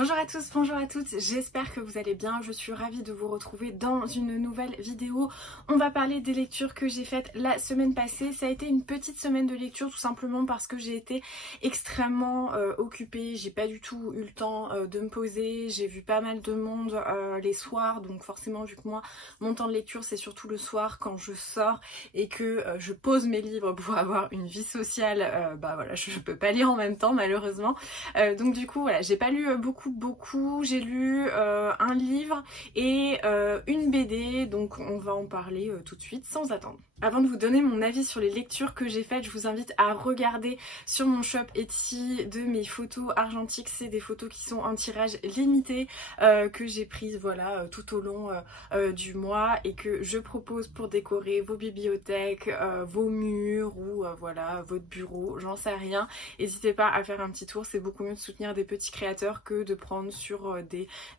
Bonjour à tous, bonjour à toutes, j'espère que vous allez bien, je suis ravie de vous retrouver dans une nouvelle vidéo. On va parler des lectures que j'ai faites la semaine passée. Ça a été une petite semaine de lecture tout simplement parce que j'ai été extrêmement occupée, j'ai pas du tout eu le temps de me poser, j'ai vu pas mal de monde les soirs, donc forcément vu que moi mon temps de lecture c'est surtout le soir quand je sors et que je pose mes livres pour avoir une vie sociale, bah voilà, je peux pas lire en même temps malheureusement. Donc du coup voilà, j'ai pas lu beaucoup, j'ai lu un livre et une BD, donc on va en parler tout de suite sans attendre. Avant de vous donner mon avis sur les lectures que j'ai faites, je vous invite à regarder sur mon shop Etsy de mes photos argentiques. C'est des photos qui sont en tirage limité que j'ai prises voilà, tout au long du mois et que je propose pour décorer vos bibliothèques, vos murs ou voilà, votre bureau, j'en sais rien. N'hésitez pas à faire un petit tour, c'est beaucoup mieux de soutenir des petits créateurs que de prendre sur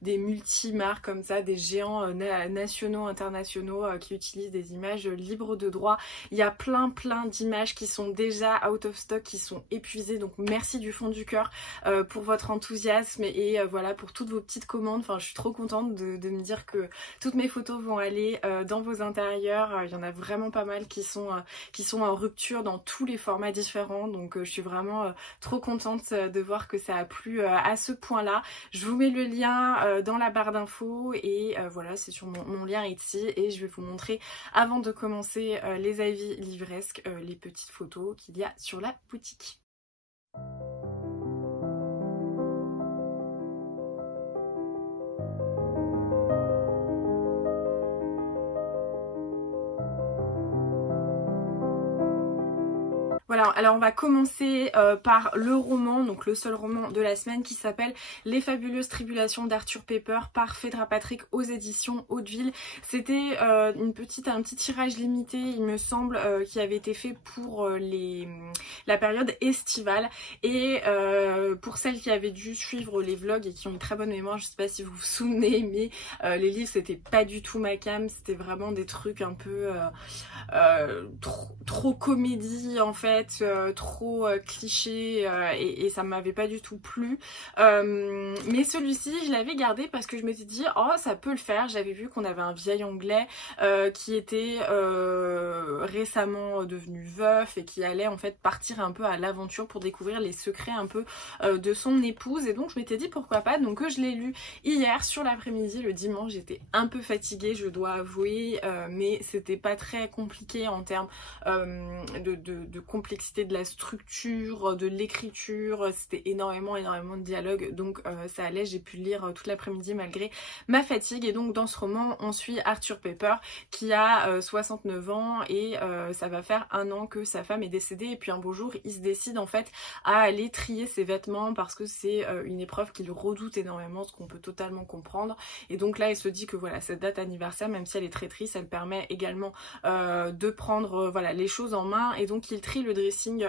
des multi-marques comme ça, des géants nationaux, internationaux qui utilisent des images libres de droit. Il y a plein d'images qui sont déjà out of stock, qui sont épuisées, donc merci du fond du cœur pour votre enthousiasme et voilà pour toutes vos petites commandes. Enfin je suis trop contente de me dire que toutes mes photos vont aller dans vos intérieurs. Il y en a vraiment pas mal qui sont en rupture dans tous les formats différents, donc je suis vraiment trop contente de voir que ça a plu à ce point là. Je vous mets le lien dans la barre d'infos et voilà, c'est sur mon lien Etsy et je vais vous montrer avant de commencer les avis livresques, les petites photos qu'il y a sur la boutique. Voilà, alors on va commencer par le roman, donc le seul roman de la semaine qui s'appelle Les fabuleuses tribulations d'Arthur Pepper par Phaedra Patrick aux éditions Hauteville. C'était un petit tirage limité, il me semble, qui avait été fait pour la période estivale et pour celles qui avaient dû suivre les vlogs et qui ont une très bonne mémoire, je sais pas si vous vous souvenez, mais les livres c'était pas du tout ma came, c'était vraiment des trucs un peu trop comédie en fait. Trop cliché et ça m'avait pas du tout plu, mais celui-ci je l'avais gardé parce que je m'étais dit oh ça peut le faire. J'avais vu qu'on avait un vieil anglais qui était récemment devenu veuf et qui allait en fait partir un peu à l'aventure pour découvrir les secrets un peu de son épouse, et donc je m'étais dit pourquoi pas. Donc je l'ai lu hier sur l'après-midi, le dimanche. J'étais un peu fatiguée, je dois avouer, mais c'était pas très compliqué en termes de complexité de la structure, de l'écriture. C'était énormément de dialogue, donc ça allait. J'ai pu lire toute l'après-midi malgré ma fatigue. Et donc dans ce roman on suit Arthur Pepper qui a 69 ans et ça va faire 1 an que sa femme est décédée, et puis un beau jour il se décide en fait à aller trier ses vêtements parce que c'est une épreuve qu'il redoute énormément, ce qu'on peut totalement comprendre. Et donc là il se dit que voilà, cette date anniversaire, même si elle est très triste, elle permet également de prendre voilà, les choses en main, et donc il trie le dressing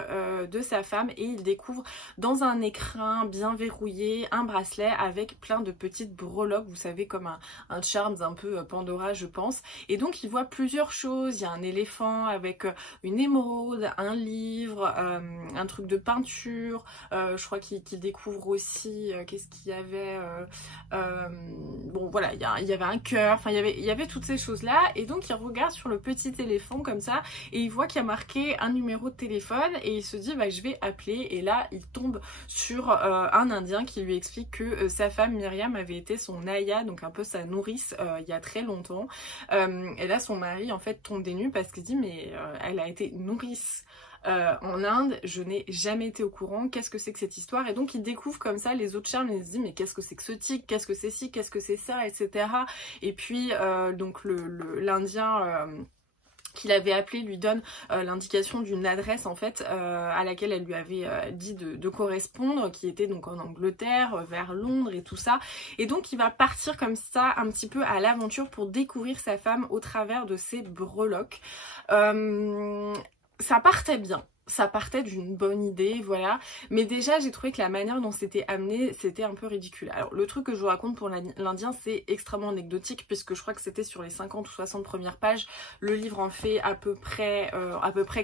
de sa femme et il découvre dans un écrin bien verrouillé un bracelet avec plein de petites breloques, vous savez, comme un Charms, un peu Pandora je pense. Et donc il voit plusieurs choses, il y a un éléphant avec une émeraude, un livre, un truc de peinture, je crois qu'il découvre aussi, qu'est-ce qu'il y avait, bon voilà, il y avait un cœur, enfin il y avait toutes ces choses là. Et donc il regarde sur le petit éléphant comme ça et il voit qu'il y a marqué un numéro de téléphone et il se dit bah je vais appeler. Et là il tombe sur un indien qui lui explique que sa femme Myriam avait été son aya, donc un peu sa nourrice, il y a très longtemps. Et là son mari en fait tombe des nues parce qu'il dit mais elle a été nourrice en Inde, je n'ai jamais été au courant, qu'est-ce que c'est que cette histoire? Et donc il découvre comme ça les autres charmes et il se dit mais qu'est-ce que c'est que ce tic, qu'est-ce que c'est ci, qu'est-ce que c'est ça, etc. Et puis donc l'Indien qu'il avait appelé lui donne l'indication d'une adresse en fait à laquelle elle lui avait dit de correspondre, qui était donc en Angleterre, vers Londres et tout ça. Et donc il va partir comme ça un petit peu à l'aventure pour découvrir sa femme au travers de ses breloques. Ça partait bien. ça partait d'une bonne idée, voilà. Mais déjà, j'ai trouvé que la manière dont c'était amené, c'était un peu ridicule. Alors, le truc que je vous raconte pour l'Indien, c'est extrêmement anecdotique, puisque je crois que c'était sur les 50 ou 60 premières pages. Le livre en fait à peu près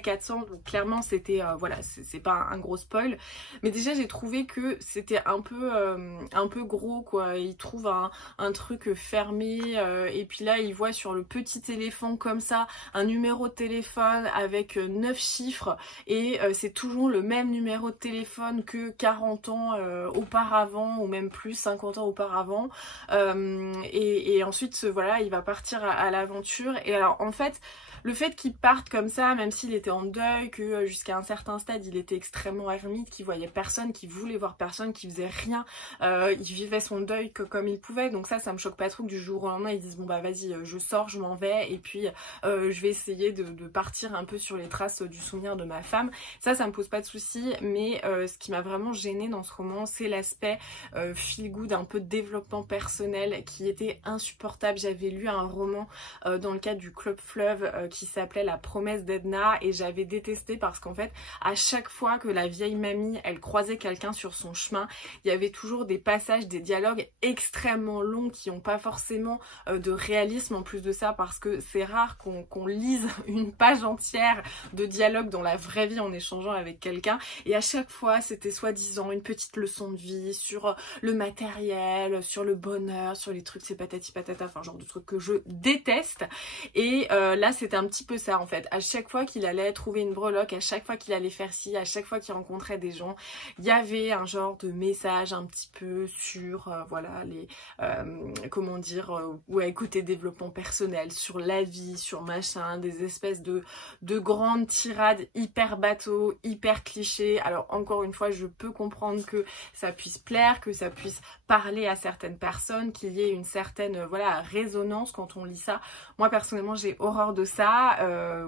400, donc clairement, c'était, voilà, c'est pas un gros spoil. Mais déjà, j'ai trouvé que c'était un peu gros, quoi. Il trouve un truc fermé, et puis là, il voit sur le petit éléphant, comme ça, un numéro de téléphone avec 9 chiffres, et c'est toujours le même numéro de téléphone que 40 ans auparavant, ou même plus, 50 ans auparavant, et ensuite voilà, il va partir à l'aventure. Et alors en fait, le fait qu'il parte comme ça, même s'il était en deuil, que jusqu'à un certain stade il était extrêmement ermite, qu'il voyait personne, qu'il voulait voir personne, qu'il faisait rien, il vivait son deuil comme il pouvait, donc ça me choque pas trop que du jour au lendemain ils disent bon bah vas-y, je sors, je m'en vais, et puis je vais essayer de partir un peu sur les traces du souvenir de ma femme. Ça me pose pas de soucis, mais ce qui m'a vraiment gênée dans ce roman, c'est l'aspect feel good, un peu de développement personnel qui était insupportable. J'avais lu un roman dans le cadre du Club Fleuve qui s'appelait La promesse d'Edna, et j'avais détesté parce qu'en fait, à chaque fois que la vieille mamie, elle croisait quelqu'un sur son chemin, il y avait toujours des passages, des dialogues extrêmement longs qui n'ont pas forcément de réalisme en plus de ça, parce que c'est rare qu'on lise une page entière de dialogue dans la vraie vie en échangeant avec quelqu'un, et à chaque fois c'était soi-disant une petite leçon de vie sur le matériel, sur le bonheur, sur les trucs c'est patati patata, enfin genre de trucs que je déteste. Et là c'était un petit peu ça en fait, à chaque fois qu'il allait trouver une breloque, à chaque fois qu'il allait faire ci, à chaque fois qu'il rencontrait des gens, il y avait un genre de message un petit peu sur voilà les comment dire, ouais, côté développement personnel, sur la vie, sur machin, des espèces de grandes tirades hyper bateau, hyper cliché. Alors encore une fois, je peux comprendre que ça puisse plaire, que ça puisse parler à certaines personnes, qu'il y ait une certaine voilà résonance quand on lit ça. Moi personnellement, j'ai horreur de ça.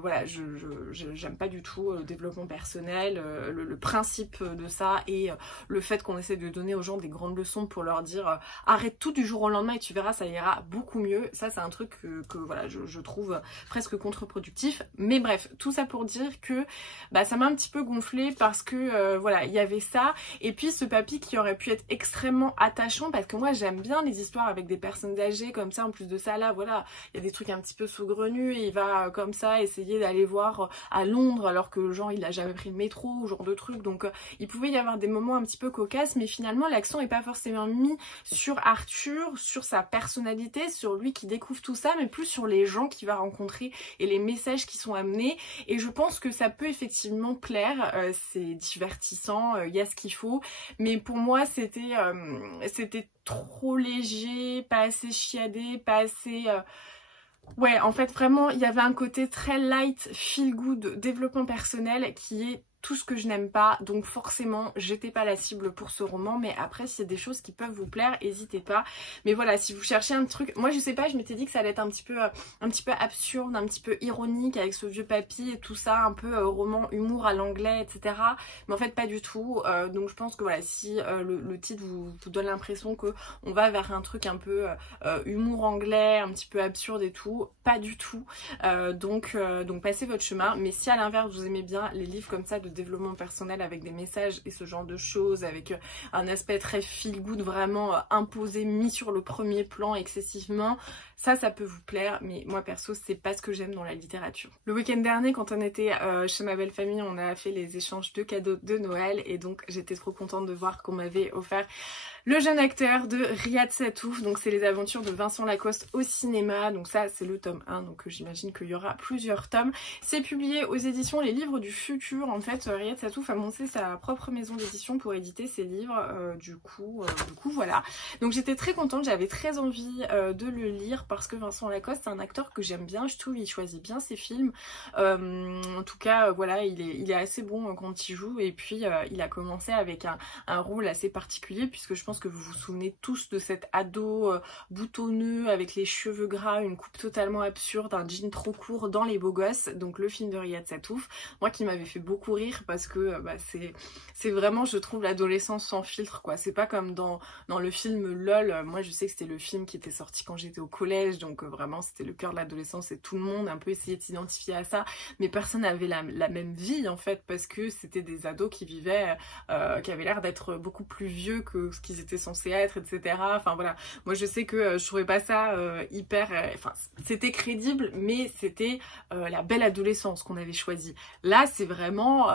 Voilà, j'aime pas du tout le développement personnel, le principe de ça, et le fait qu'on essaie de donner aux gens des grandes leçons pour leur dire arrête tout du jour au lendemain et tu verras, ça ira beaucoup mieux. Ça c'est un truc que voilà, je trouve presque contre-productif. Mais bref, tout ça pour dire que bah, ça m'a un petit peu gonflé, parce que voilà, il y avait ça, et puis ce papy qui aurait pu être extrêmement attachant, parce que moi j'aime bien les histoires avec des personnes âgées comme ça. En plus de ça, là voilà, il y a des trucs un petit peu saugrenus, et il va comme ça essayer d'aller voir à Londres alors que genre il a jamais pris le métro, genre de trucs. Donc il pouvait y avoir des moments un petit peu cocasses, mais finalement l'accent est pas forcément mis sur Arthur, sur sa personnalité, sur lui qui découvre tout ça, mais plus sur les gens qu'il va rencontrer et les messages qui sont amenés. Et je pense que ça peut effectivement plaire, c'est divertissant, il y a ce qu'il faut, mais pour moi c'était trop léger, pas assez chiadé, pas assez... Ouais, en fait vraiment il y avait un côté très light, feel good, développement personnel qui est tout ce que je n'aime pas, donc forcément j'étais pas la cible pour ce roman. Mais après si c'est des choses qui peuvent vous plaire, n'hésitez pas. Mais voilà, si vous cherchez un truc, moi je sais pas, je m'étais dit que ça allait être un petit peu absurde, un petit peu ironique avec ce vieux papy et tout ça, un peu roman humour à l'anglais, etc. Mais en fait pas du tout, donc je pense que voilà, si le titre vous donne l'impression que on va vers un truc un peu humour anglais, un petit peu absurde et tout, pas du tout, donc passez votre chemin. Mais si à l'inverse vous aimez bien les livres comme ça de développement personnel avec des messages et ce genre de choses, avec un aspect très feel good, vraiment imposé, mis sur le premier plan excessivement, ça peut vous plaire. Mais moi perso c'est pas ce que j'aime dans la littérature. Le week-end dernier quand on était chez ma belle famille, on a fait les échanges de cadeaux de Noël, et donc j'étais trop contente de voir qu'on m'avait offert Le jeune acteur de Riyad Satouf, donc c'est les aventures de Vincent Lacoste au cinéma, donc ça c'est le tome 1, donc j'imagine qu'il y aura plusieurs tomes. C'est publié aux éditions Les Livres du Futur. En fait Riyad Satouf a monté sa propre maison d'édition pour éditer ses livres, du coup voilà. Donc j'étais très contente, j'avais très envie de le lire, parce que Vincent Lacoste c'est un acteur que j'aime bien, je trouve il choisit bien ses films, en tout cas voilà, il est assez bon quand il joue, et puis il a commencé avec un rôle assez particulier, puisque je pense pense que vous vous souvenez tous de cet ado boutonneux avec les cheveux gras, une coupe totalement absurde, un jean trop court dans Les Beaux Gosses, donc le film de Riyad Satouf, moi qui m'avait fait beaucoup rire parce que c'est vraiment, je trouve, l'adolescence sans filtre quoi. C'est pas comme dans le film LOL, moi je sais que c'était le film qui était sorti quand j'étais au collège, donc vraiment c'était le cœur de l'adolescence et tout le monde un peu essayait de s'identifier à ça, mais personne n'avait la même vie en fait, parce que c'était des ados qui vivaient, qui avaient l'air d'être beaucoup plus vieux que ce qu'ils étaient censés être, etc. Enfin voilà, moi je sais que je trouvais pas ça hyper, enfin c'était crédible, mais c'était la belle adolescence qu'on avait choisi. Là c'est vraiment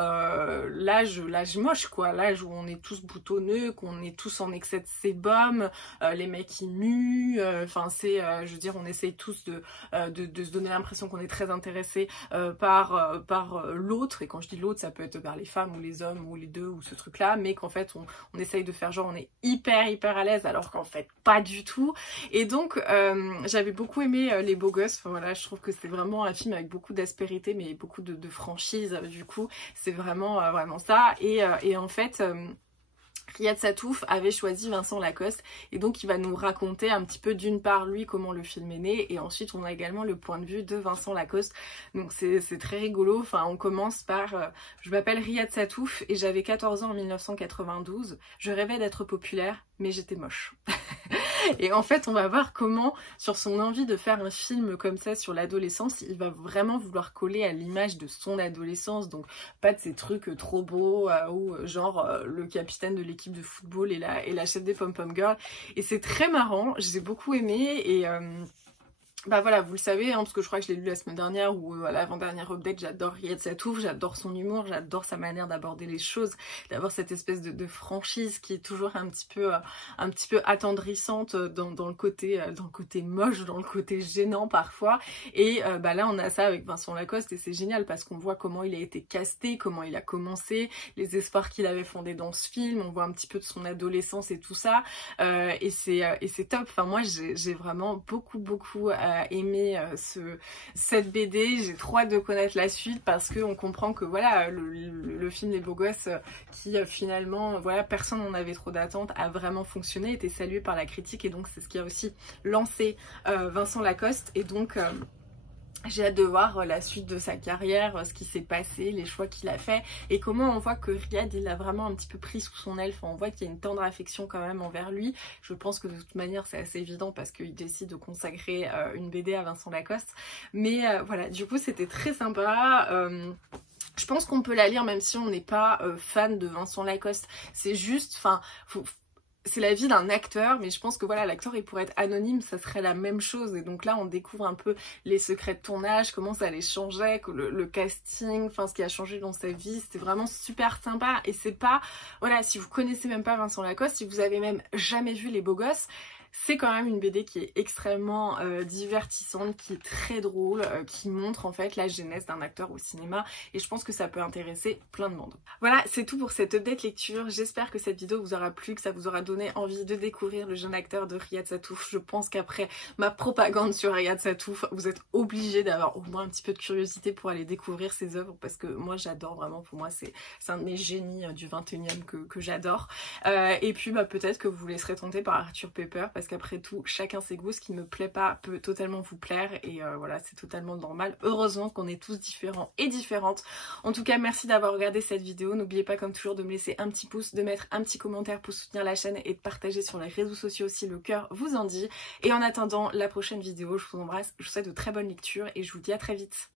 l'âge moche quoi, l'âge où on est tous boutonneux, qu'on est tous en excès de sébum, les mecs ils muent, enfin c'est, je veux dire, on essaye tous de se donner l'impression qu'on est très intéressé par l'autre, et quand je dis l'autre ça peut être vers les femmes ou les hommes ou les deux ou ce truc là, mais qu'en fait on essaye de faire genre on est hyper à l'aise alors qu'en fait pas du tout. Et donc j'avais beaucoup aimé Les Beaux Gosses, enfin, voilà, je trouve que c'est vraiment un film avec beaucoup d'aspérité mais beaucoup de franchise, du coup c'est vraiment ça, et en fait Riyad Satouf avait choisi Vincent Lacoste, et donc il va nous raconter un petit peu d'une part lui comment le film est né, et ensuite on a également le point de vue de Vincent Lacoste, donc c'est très rigolo. Enfin on commence par je m'appelle Riyad Satouf et j'avais 14 ans en 1992, je rêvais d'être populaire mais j'étais moche. Et en fait on va voir comment sur son envie de faire un film comme ça sur l'adolescence, il va vraiment vouloir coller à l'image de son adolescence, donc pas de ces trucs trop beaux ou genre le capitaine de l'équipe de football et la chef des pom-pom girls, et c'est très marrant, j'ai beaucoup aimé. Et bah voilà, vous le savez, hein, parce que je crois que je l'ai lu la semaine dernière ou à l'avant-dernière update, j'adore Riyad Satouf, j'adore son humour, j'adore sa manière d'aborder les choses, d'avoir cette espèce de franchise qui est toujours un petit peu attendrissante dans le côté moche, dans le côté gênant parfois. Et bah là on a ça avec Vincent Lacoste, et c'est génial parce qu'on voit comment il a été casté, comment il a commencé, les espoirs qu'il avait fondés dans ce film, on voit un petit peu de son adolescence et tout ça, et c'est top. Enfin moi j'ai vraiment beaucoup aimé cette BD, j'ai trop hâte de connaître la suite parce qu'on comprend que voilà le film Les Beaux Gosses qui finalement voilà personne n'en avait trop d'attente a vraiment fonctionné, été salué par la critique, et donc c'est ce qui a aussi lancé Vincent Lacoste. Et donc j'ai hâte de voir la suite de sa carrière, ce qui s'est passé, les choix qu'il a fait, et comment on voit que Riyad il a vraiment un petit peu pris sous son aile. Enfin, on voit qu'il y a une tendre affection quand même envers lui. Je pense que de toute manière c'est assez évident parce qu'il décide de consacrer une BD à Vincent Lacoste. Mais voilà, du coup c'était très sympa. Je pense qu'on peut la lire même si on n'est pas fan de Vincent Lacoste. C'est juste, enfin, c'est la vie d'un acteur, mais je pense que voilà, l'acteur il pourrait être anonyme, ça serait la même chose. Et donc là on découvre un peu les secrets de tournage, comment ça les changeait, le casting, enfin ce qui a changé dans sa vie. C'était vraiment super sympa. Et c'est pas, voilà, si vous connaissez même pas Vincent Lacoste, si vous avez même jamais vu Les Beaux Gosses, c'est quand même une BD qui est extrêmement divertissante, qui est très drôle, qui montre en fait la genèse d'un acteur au cinéma, et je pense que ça peut intéresser plein de monde. Voilà, c'est tout pour cette update lecture. J'espère que cette vidéo vous aura plu, que ça vous aura donné envie de découvrir le jeune acteur de Riyad Satouf. Je pense qu'après ma propagande sur Riyad Satouf, vous êtes obligés d'avoir au moins un petit peu de curiosité pour aller découvrir ses œuvres, parce que moi j'adore vraiment, pour moi c'est un de mes génies du 21e que j'adore. Et puis bah, peut-être que vous vous laisserez tenter par Arthur Pepper, parce qu'après tout, chacun ses goûts, ce qui me plaît pas peut totalement vous plaire, et voilà, c'est totalement normal. Heureusement qu'on est tous différents et différentes. En tout cas, merci d'avoir regardé cette vidéo. N'oubliez pas comme toujours de me laisser un petit pouce, de mettre un petit commentaire pour soutenir la chaîne, et de partager sur les réseaux sociaux si le cœur vous en dit. Et en attendant la prochaine vidéo, je vous embrasse, je vous souhaite de très bonnes lectures et je vous dis à très vite.